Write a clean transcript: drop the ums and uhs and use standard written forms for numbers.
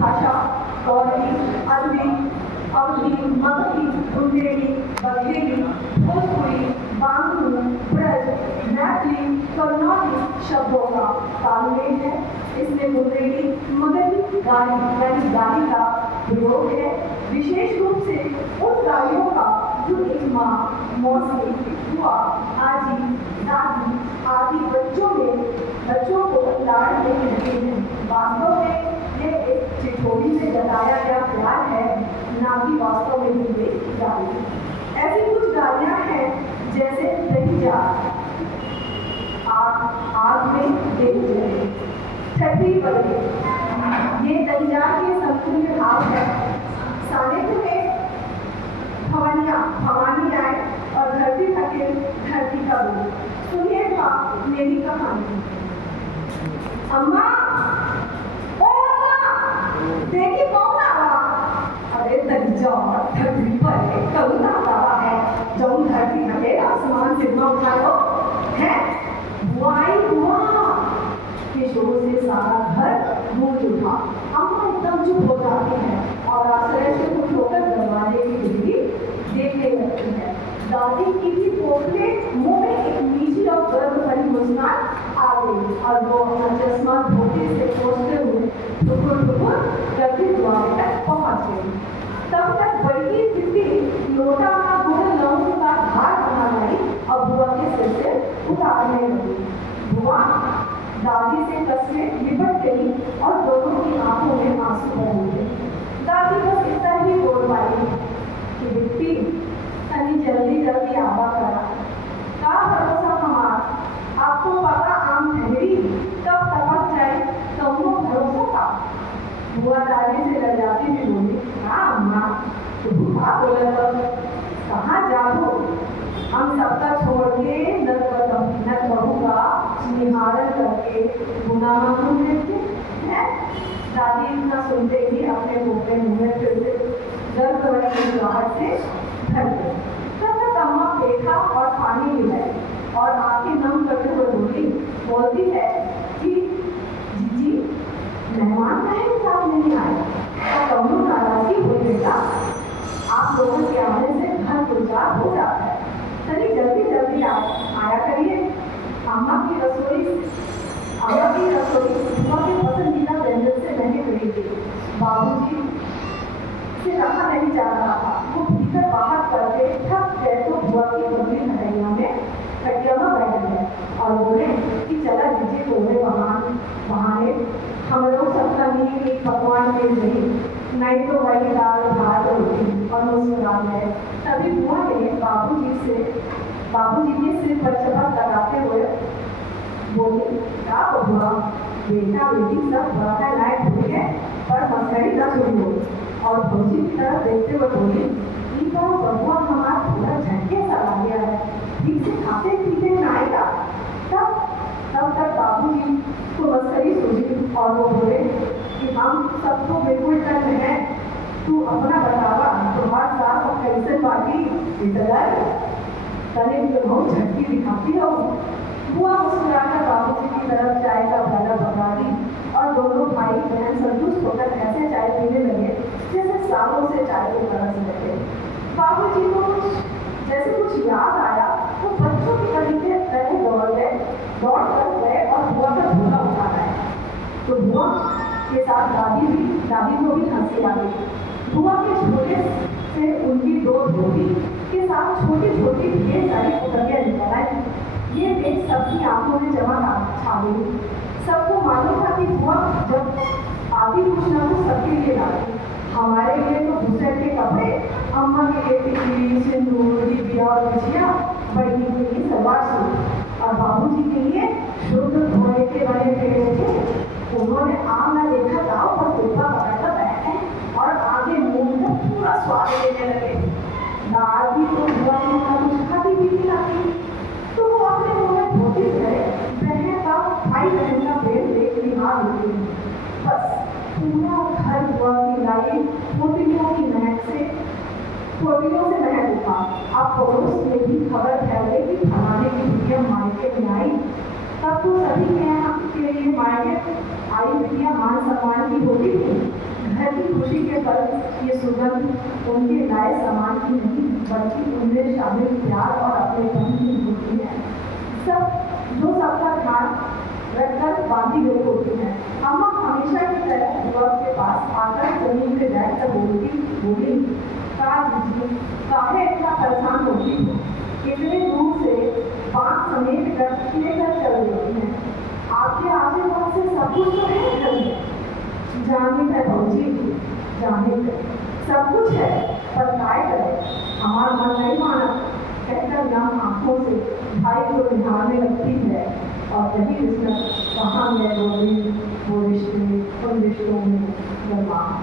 भाषा गौरी, अरबी, अवधी, मगही, बुंदेली, बघेली, भोजपुरी, बांग्लू, ब्रज, मैथिली, कन्नौजी शब्दों का तालमेल है। इसमें बुंदेली मगही गाली यानी गाली का प्रयोग है, विशेष रूप से उन गालियों का जो एक माँ, मौसी, बुआ, आजी, दादी आदि बच्चों को लाड़ में कहते हैं। वास्तव में ये एक चिठोरी में जताया गया प्यार है, ना कि वास्तव में दी गई गाली। ऐसी कुछ गालियाँ हैं जैसे दहीजा, आग में देख चले, छठी बड़ी, ये दहीजा के संपूर्ण भाव है। सानिध्य में भवानी आए और धरती थके धरती का बोल। सुनिएगा मेरी कहानी। अम्मा, ओ अम्मा, देखी कौन आ रहा? अरे दहीजा धरती पर कौन आ रहा है? जब धरती थके आसमान से उठाओ है बुआ के शोर से सारा घर गूंज उठा। अम्मा एकदम चुप हो जाती है और आश्चर्य से कुछ होकर दरवाजे की खिड़की देखने लगती है। दादी की भी पोपले मुंह में एक मीठी और गर्व भरी मुस्कान आ गई और वो अपना चश्मा धोखे से पोंछते हुए ठुकुर करके द्वार तक पहुंच गई। तब तक बड़ी बिट्टी लोटा का गुड़ लौंग का भार बना लाई और बुआ के सिर से उतारने लगी। बुआ दादी से कस में लिपट गई और दोनों की आंखों में आंसू बह गए। दादी बस इतना ही बोल पाई कि बिट्टी तनी जल्दी आवा करा, का भरोसा हमार, आपको पता आम ठहरी कब टपक जाए तो वो भरोसा का। बुआ दादी से लजाती भी बोली, हाँ अम्मा तुम क्या बोले तो कहाँ जाओ, हम सबका छोड़ के नत बहू का निहारन करके गुनाह हम देखते हैं। दादी इतना सुनते ही अपने मुंह में फिर से गर्भ भरी मुस्कुराहट से भर गई। तब तक अम्मा पेठा और पानी मिलाई और आंखें नम करते हुए बोलती है कि जीजी मेहमान कहे साथ नहीं आए और कमरू नाराजगी हुई बेटा, आप लोगों के आने से घर गुलजार हो जाता है, चलिए जल्दी आया करिए। अम्मा की रसोई बुआ के पसंदीदा व्यंजन से मैंने खरीद दी। बाबूजी से रखा नहीं जा रहा था, वो भीतर बाहर करके थक गए तो बुआ की बदली खटिया में बैठ गए और बोले कि चला दीजिए थोड़े बहाने हम लोग सबका लिए एक पकवान मिल गई, नहीं तो वही दाल भात रोटी और मुस्कुरा गए। तभी बुआ ने बाबूजी के सिर पर चपत लगाते हुए बोले, क्या हुआ बेटा बेटी सब बड़ा लायक हुए हैं पर मस्करी न शुरू हो। और भौजी की तरफ देखते हुए बोले, बबुआ हमारा थोड़ा झटके सा आ गया है, ठीक से खाते पीते न आएगा। तब तक बाबूजी को मस्करी सूझी और वो बोले कि हम सबको बिल्कुल तक है, तू अपना बतावा तुम्हारा सास और कैसे बाकी तने भी बहुत झटकी दिखाती हो। बुआ मुस्कुराकर बाबूजी की तरफ चाय का प्याला पकड़ा दी और दोनों भाई बहन संतुष्ट होकर ऐसे चाय पीने लगे जैसे सालों से चाय के तरस रहे। बाबूजी को जैसे कुछ याद आया तो बच्चों की तरीके तरह दौड़ कर गए और बुआ का झोला उठा रहे। तो बुआ के साथ दादी को भी हंसी आ गई। बुआ के झोले से उनकी दो धोबी के साथ छोटी छोटी ढेर सारी पुतलियां निकल आई। ये देख सबकी आंखों में जमा छा गई। सबको मालूम था कि बुआ जब आदि कुछ न कुछ सबके लिए लाती, हमारे लिए तो दूसरे के कपड़े, अम्मा के लिए टिकली सिंदूर डिबिया और बिछिया, बहनी के लिए सलवार सूट और बाबूजी के लिए शुद्ध धोने के बने पेड़े थे। उन्होंने आम न देखा गाँव पर टोपा पकड़कर बैठे और आगे मुंह में पूरा स्वाद लेने लगे। दादी तो बुआ ने कुछ खाती पीती लाती तो वो अपने मुंह में धोती गए। बहन का भाई बहन का पेट देख निहार होती, बस पूरा घर बुआ की लाई पोटलियों से महक उठा। अब पड़ोस में भी खबर फैल गई कि फलाने की बिटिया मायके में आई। तब तो सभी के लिए मायके आई बिटिया मान सम्मान की होती थी। सुगंध उनके लाए सामान की नहीं, बल्कि उनमें शामिल प्यार और अपनेपन की होती है। जो सबका ध्यान रखकर बांधी गई होती है। अम्मा हमेशा की तरह युवक के पास आकर जमीन पे बैठकर बोली, जी काहे इतना परेशान होती हो, इतने दूर से बांध समेत कर लेकर चल रही है। आपके आशीर्वाद से सब कुछ तो है घर में। जाने है भौजी, जाने सब कुछ है, पर काय करे, हमारा मन नहीं माना, कहकर नम आंखों से भाई को निहारने लगती है। और वही रिश्ता कहाँ मैं वो रिश्ते उन रिश्तों में धन्यवाद।